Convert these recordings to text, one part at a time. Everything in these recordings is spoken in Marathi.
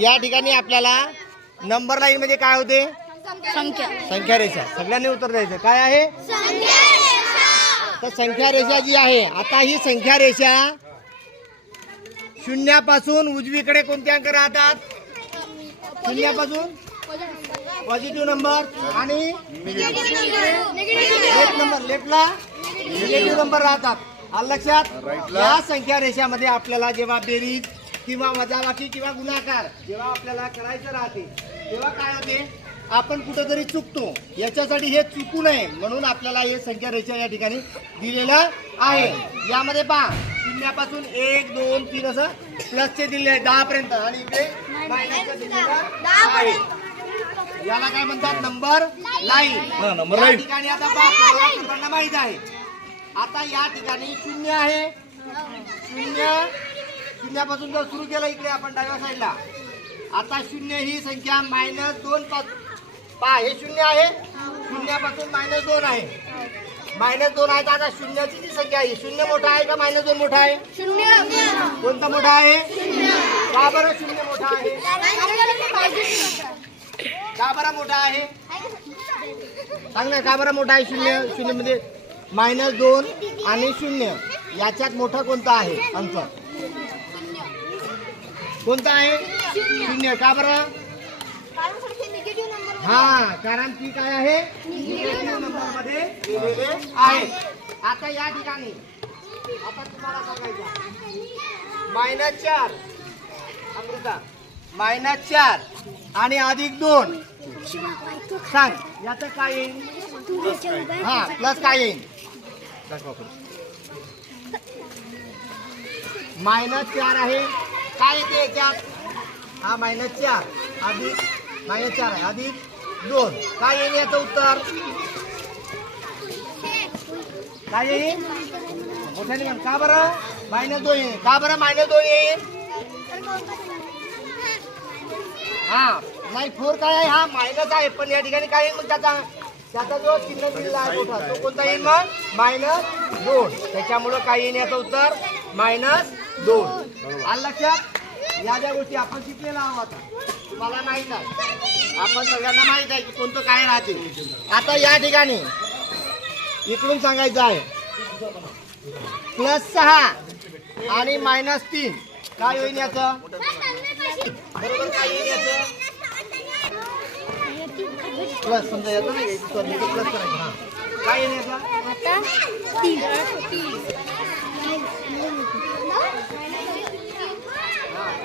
या ठिकाणी आपल्याला नंबर लाईन म्हणजे काय होते? संख्या. संख्या रेषा. सगळ्यांनी उत्तर द्यायचं. काय आहे? तर संख्या रेषा जी आहे आता ही संख्या रेषा शून्यापासून उजवीकडे कोणते अंक राहतात? शून्यापासून? पॉझिटिव्ह नंबर आणि लेफ्ट नंबर लेफ्टला निगेटिव्ह नंबर राहतात. लक्षात? या संख्या रेषामध्ये आपल्याला जेव्हा बेरीज किंवा वजाबाकी किंवा गुणाकार जेव्हा आपल्याला करायचं राहते तेव्हा काय होते? आपण कुठंतरी चुकतो. याच्यासाठी हे चुकू नये म्हणून आपल्याला हे संख्या रेषा या ठिकाणी दिलेलं आहे. यामध्ये पहा शून्यापासून एक दोन तीन असं प्लसचे दिले आहे दहा पर्यंत आणि इकडे मायनसचं दिलेलं आहे. याला काय म्हणतात? नंबर लाईन नंबर या लाईन. ठिकाणी आता सर्वांना माहीत आहे. आता या ठिकाणी शून्य आहे. शून्य शून्यापासून जर सुरू केलं इकडे आपण डाव्या साईडला. आता शून्य ही संख्या मायनस दोन पाच पहा हे शून्य आहे. शून्यापासून मायनस दोन आहे. मायनस दोन आहे तर आता शून्याची जी संख्या आहे शून्य मोठा आहे का मायनस दोन मोठा आहे? कोणता मोठा आहे? का बरं शून्य मोठा आहे? का बरं मोठा आहे? सांग ना का बरं मोठा आहे शून्य? शून्यमध्ये मायनस दोन आणि शून्य. याच्यात मोठा कोणता आहे? अंतर. कोणता आहे? शून्य. का बरं? हा कारण ती काय आहे? मध्ये आहे. आता या ठिकाणी आता तुम्हाला सांगायचं मायनस चार. अमृता मायनस चार. आणि अधिक दोन. सांग याचं काय येईल? हा प्लस काय येईल? मायनस चार आहे. काय येते याच्यात? हा मायनस चार. अधिक मायनस चार आहे. अधिक दोन. काय येईल याचं उत्तर? काय येईल? मोठ्याने म्हण. का बरं? मायनस दोन येईल. का बरं मायनस दोन येईल? हा. नाही फोर काय आहे? हा मायनस आहे. पण या ठिकाणी काय येईल मग त्याचा? त्याचा जो चिन्ह दिलेला आहे मोठा तो कोणता येईल मग? मायनस दोन. त्याच्यामुळं काय येईल याचं उत्तर? मायनस दोन. लक्षात या ज्या गोष्टी आपण शिकलेल्या आहोत आता तुम्हाला माहीत आहे. आपण सगळ्यांना माहीत आहे की कोणतं काय राहते. आता या ठिकाणी इकडून सांगायचं आहे. प्लस सहा आणि मायनस तीन. काय होईल याचं? बरोबर काय येईल याचं? प्लस समजा का? इथं प्लस करायचं. काय येईल याचं?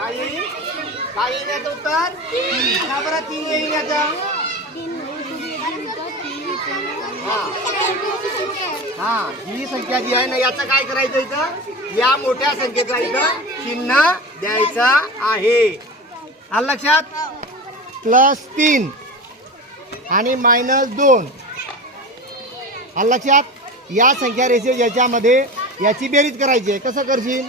काय उत्तर? का बरं तीन येईल याचं हा ही संख्या जी आहे ना याचं काय करायचं इथं? या मोठ्या संख्येचा इथं चिन्ह द्यायचं आहे. आलं लक्षात? प्लस तीन आणि मायनस दोन. आलं लक्षात? या संख्या रेषे ज्याच्यामध्ये याची बेरीज करायची आहे. कसं करशील?